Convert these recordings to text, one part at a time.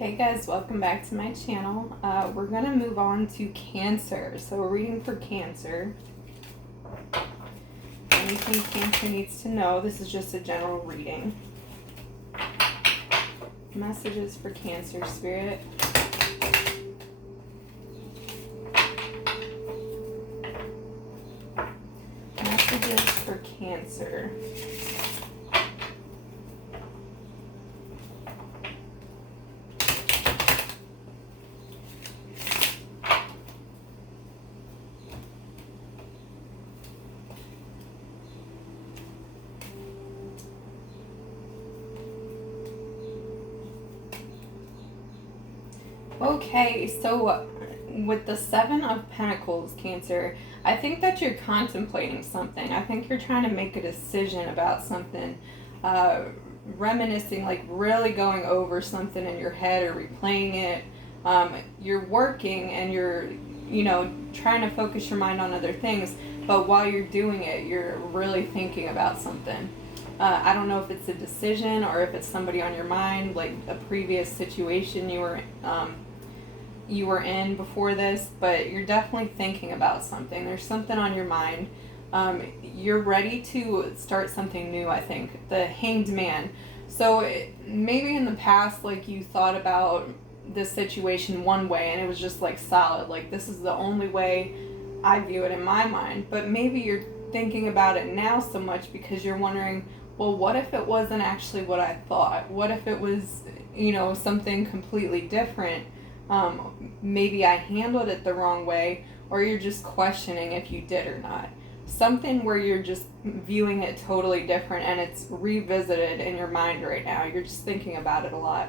Hey guys, welcome back to my channel. We're going to move on to Cancer. So we're reading for Cancer. Anything Cancer needs to know, this is just a general reading. Messages for Cancer, Spirit. Messages for Cancer. Okay, so with the Seven of Pentacles, Cancer, I think that you're contemplating something. I think you're trying to make a decision about something, reminiscing, like really going over something in your head or replaying it. You're working and you're, trying to focus your mind on other things, but while you're doing it, you're really thinking about something. I don't know if it's a decision or if it's somebody on your mind, like a previous situation you were in before this, but you're definitely thinking about something. There's something on your mind. You're ready to start something new, I think. The Hanged Man. So maybe in the past, like, you thought about this situation one way and it was just like solid. Like, this is the only way I view it in my mind. But maybe you're thinking about it now so much because you're wondering, well, what if it wasn't actually what I thought? What if it was, something completely different? Maybe I handled it the wrong way, or you're just questioning if you did or not. Something where you're just viewing it totally different and it's revisited in your mind right now. You're just thinking about it a lot.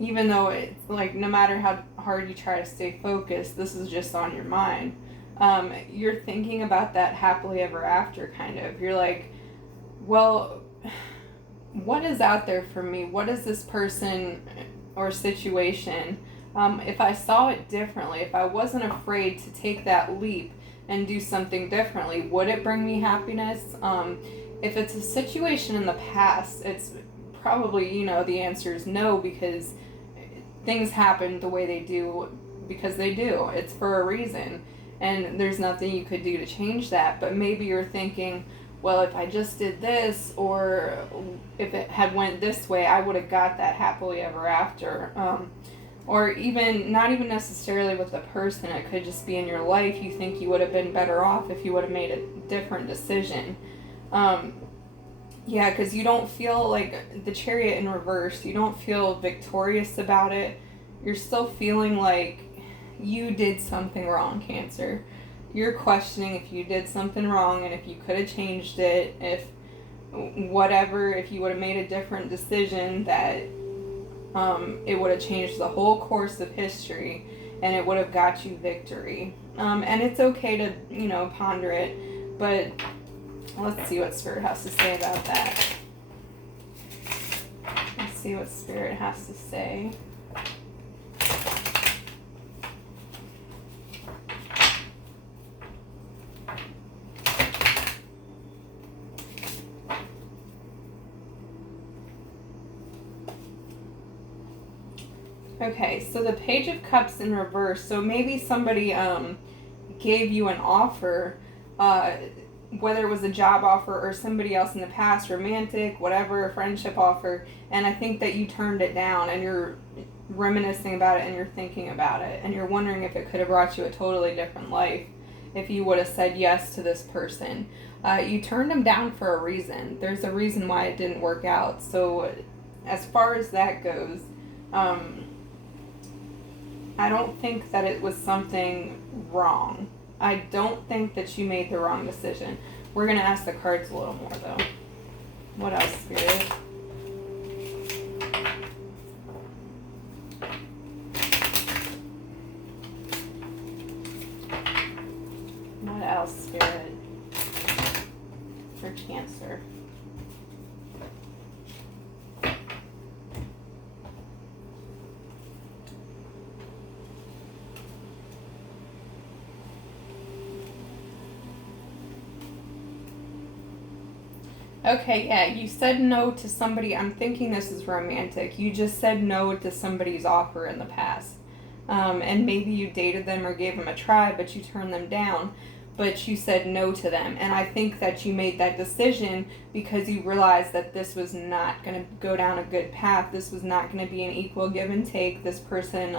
Even though it's like no matter how hard you try to stay focused, this is just on your mind. You're thinking about that happily ever after kind of. You're like, well, what is out there for me? What is this person or situation? If I saw it differently, if I wasn't afraid to take that leap and do something differently, would it bring me happiness? If it's a situation in the past, it's probably, the answer is no, because things happen the way they do because they do. It's for a reason. And there's nothing you could do to change that. But maybe you're thinking, well, if I just did this, or if it had went this way, I would have got that happily ever after. Or even, not even necessarily with the person, it could just be in your life. You think you would have been better off if you would have made a different decision. Yeah, because you don't feel like the Chariot in reverse. You don't feel victorious about it. You're still feeling like you did something wrong, Cancer. You're questioning if you did something wrong and if you could have changed it, if you would have made a different decision, that it would have changed the whole course of history and it would have got you victory. And it's okay to, ponder it, but let's see what Spirit has to say about that. Let's see what Spirit has to say. Okay, so the Page of Cups in reverse. So maybe somebody gave you an offer, whether it was a job offer or somebody else in the past, romantic, whatever, a friendship offer, and I think that you turned it down and you're reminiscing about it and you're thinking about it and you're wondering if it could have brought you a totally different life if you would have said yes to this person. You turned them down for a reason. There's a reason why it didn't work out. So as far as that goes, I don't think that it was something wrong. I don't think that you made the wrong decision. We're going to ask the cards a little more, though. What else, Spirit? What else, Spirit? For Cancer. Okay, yeah, you said no to somebody. I'm thinking this is romantic. You just said no to somebody's offer in the past. And maybe you dated them or gave them a try, but you turned them down. But you said no to them. And I think that you made that decision because you realized that this was not going to go down a good path. This was not going to be an equal give and take. This person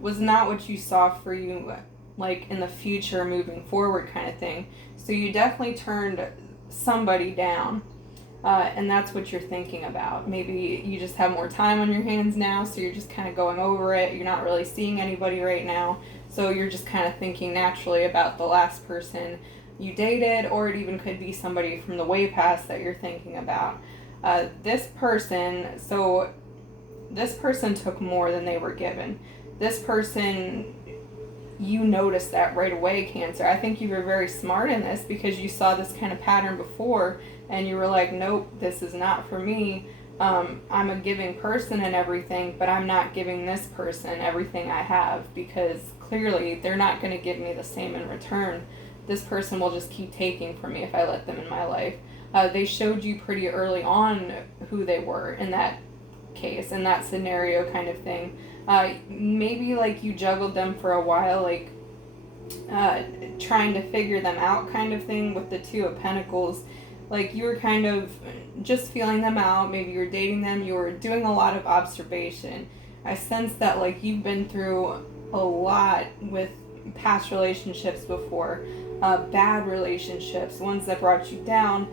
was not what you saw for you, like in the future moving forward, kind of thing. So you definitely turned somebody down. And that's what you're thinking about. Maybe you just have more time on your hands now, so you're just kind of going over it. You're not really seeing anybody right now, so you're just kind of thinking naturally about the last person you dated, or it even could be somebody from the way past that you're thinking about. This person, so this person took more than they were given. This person, you noticed that right away, Cancer. I think you were very smart in this because you saw this kind of pattern before and you were like, nope, this is not for me. I'm a giving person and everything, but I'm not giving this person everything I have because clearly they're not going to give me the same in return. This person will just keep taking from me if I let them in my life. They showed you pretty early on who they were in that case, in that scenario kind of thing. Maybe like you juggled them for a while, like trying to figure them out kind of thing with the Two of Pentacles. Like you were kind of just feeling them out. Maybe you were dating them. You were doing a lot of observation. I sense that like you've been through a lot with past relationships before, bad relationships, ones that brought you down,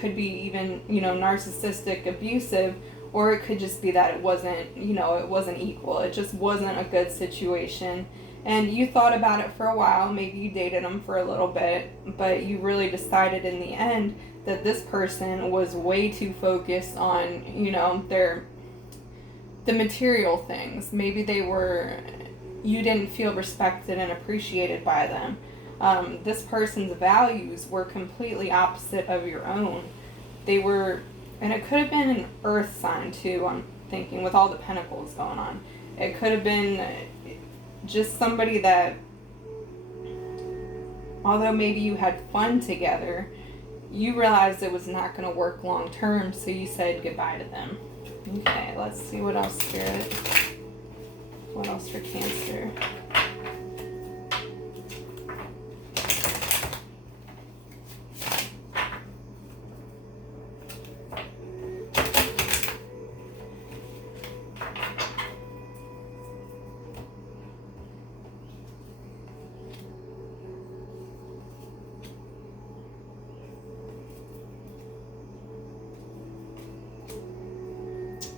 could be even, narcissistic, abusive, or it could just be that it wasn't, it wasn't equal. It just wasn't a good situation. And you thought about it for a while. Maybe you dated them for a little bit, but you really decided in the end that this person was way too focused on, the material things. Maybe you didn't feel respected and appreciated by them. This person's values were completely opposite of your own. They were, and it could have been an earth sign too, I'm thinking, with all the pentacles going on. It could have been just somebody that, although maybe you had fun together, you realized it was not going to work long term, so you said goodbye to them. Okay, let's see what else, Spirit. What else for Cancer?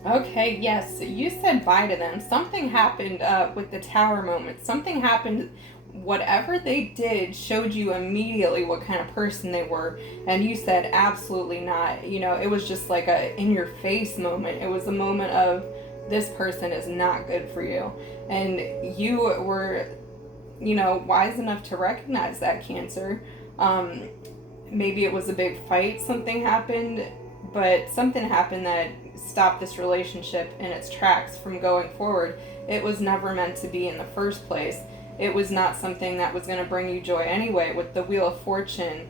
Okay, yes, you said bye to them. Something happened with the tower moment. Something happened. Whatever they did showed you immediately what kind of person they were, and you said absolutely not. It was just like a in your face moment. It was a moment of this person is not good for you, and you were, wise enough to recognize that, Cancer. Maybe it was a big fight. Something happened, but something happened that stopped this relationship in its tracks from going forward. It was never meant to be in the first place. It was not something that was going to bring you joy anyway. With the Wheel of Fortune,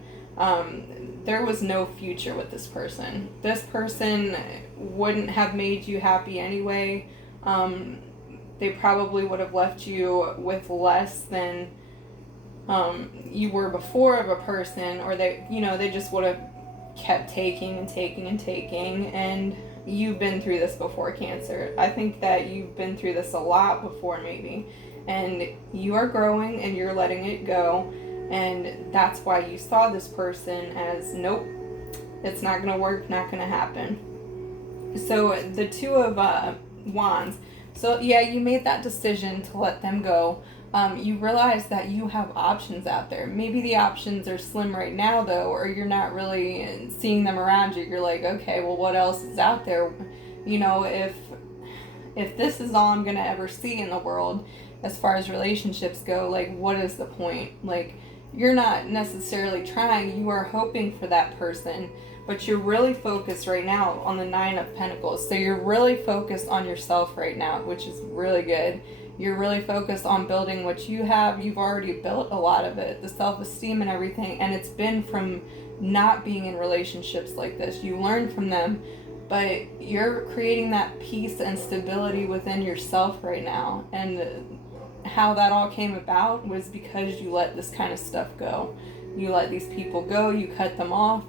there was no future with this person. This person wouldn't have made you happy anyway. They probably would have left you with less than you were before of a person, or they just would have kept taking and taking and taking. And you've been through this before, Cancer. I think that you've been through this a lot before, maybe, and you are growing and you're letting it go, and that's why you saw this person as, nope, it's not gonna work, not gonna happen. So the Two of Wands, so yeah, you made that decision to let them go. You realize that you have options out there. Maybe the options are slim right now, though, or you're not really seeing them around you. You're like, okay, well, what else is out there? If this is all I'm gonna ever see in the world, as far as relationships go, like, what is the point? Like, you're not necessarily trying. You are hoping for that person, but you're really focused right now on the Nine of Pentacles. So you're really focused on yourself right now, which is really good. You're really focused on building what you have. You've already built a lot of it, the self-esteem and everything, and it's been from not being in relationships like this. You learn from them, but you're creating that peace and stability within yourself right now. And how that all came about was because you let this kind of stuff go. You let these people go, you cut them off,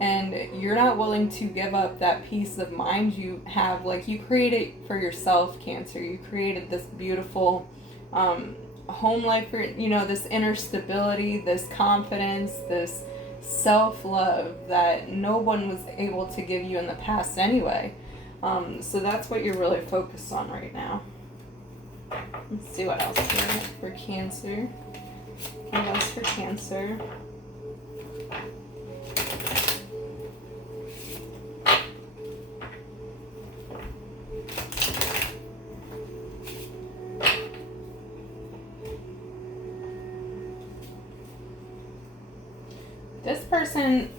and you're not willing to give up that peace of mind you have. Like, you created for yourself, Cancer. You created this beautiful home life for, this inner stability, this confidence, this self-love that no one was able to give you in the past anyway. So that's what you're really focused on right now. Let's see what else here for Cancer. What else for Cancer? This person,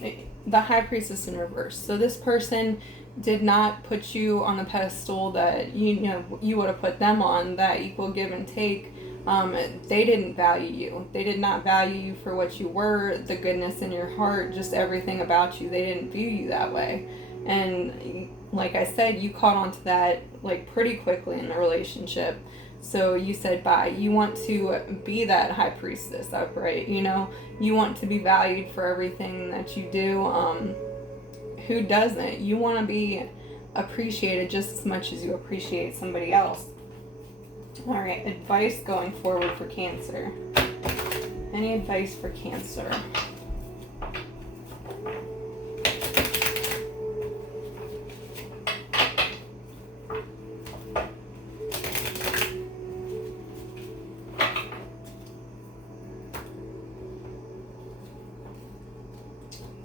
the High Priestess in reverse. So this person did not put you on the pedestal that you would have put them on, that equal give and take. They didn't value you. They did not value you for what you were, the goodness in your heart, just everything about you. They didn't view you that way. And like I said, you caught on to that like pretty quickly in the relationship. So you said bye. You want to be that High Priestess upright, you want to be valued for everything that you do. Who doesn't? You want to be appreciated just as much as you appreciate somebody else. All right, advice going forward for Cancer. Any advice for Cancer?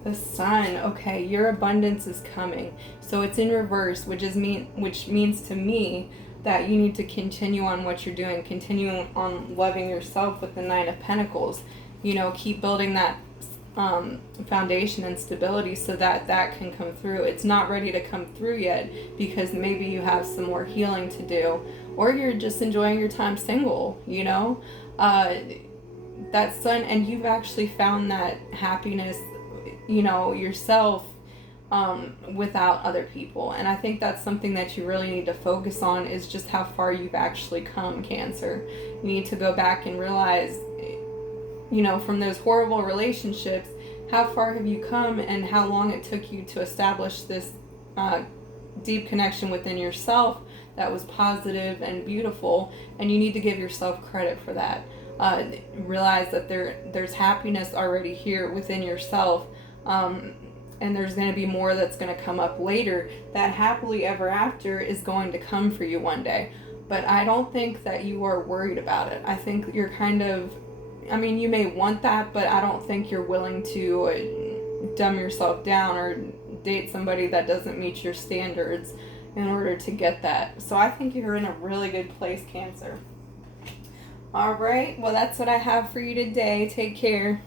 The Sun. Okay, your abundance is coming. So it's in reverse, which means to me that you need to continue on what you're doing, continue on loving yourself with the Nine of Pentacles. Keep building that foundation and stability so that can come through. It's not ready to come through yet because maybe you have some more healing to do, or you're just enjoying your time single, that Sun, and you've actually found that happiness yourself without other people. And I think that's something that you really need to focus on, is just how far you've actually come, Cancer. You need to go back and realize, from those horrible relationships, how far have you come and how long it took you to establish this deep connection within yourself that was positive and beautiful. And you need to give yourself credit for that. Realize that there's happiness already here within yourself. And there's going to be more that's going to come up later. That happily ever after is going to come for you one day. But I don't think that you are worried about it. I think you're you may want that, but I don't think you're willing to dumb yourself down or date somebody that doesn't meet your standards in order to get that. So I think you're in a really good place, Cancer. All right, well, that's what I have for you today. Take care.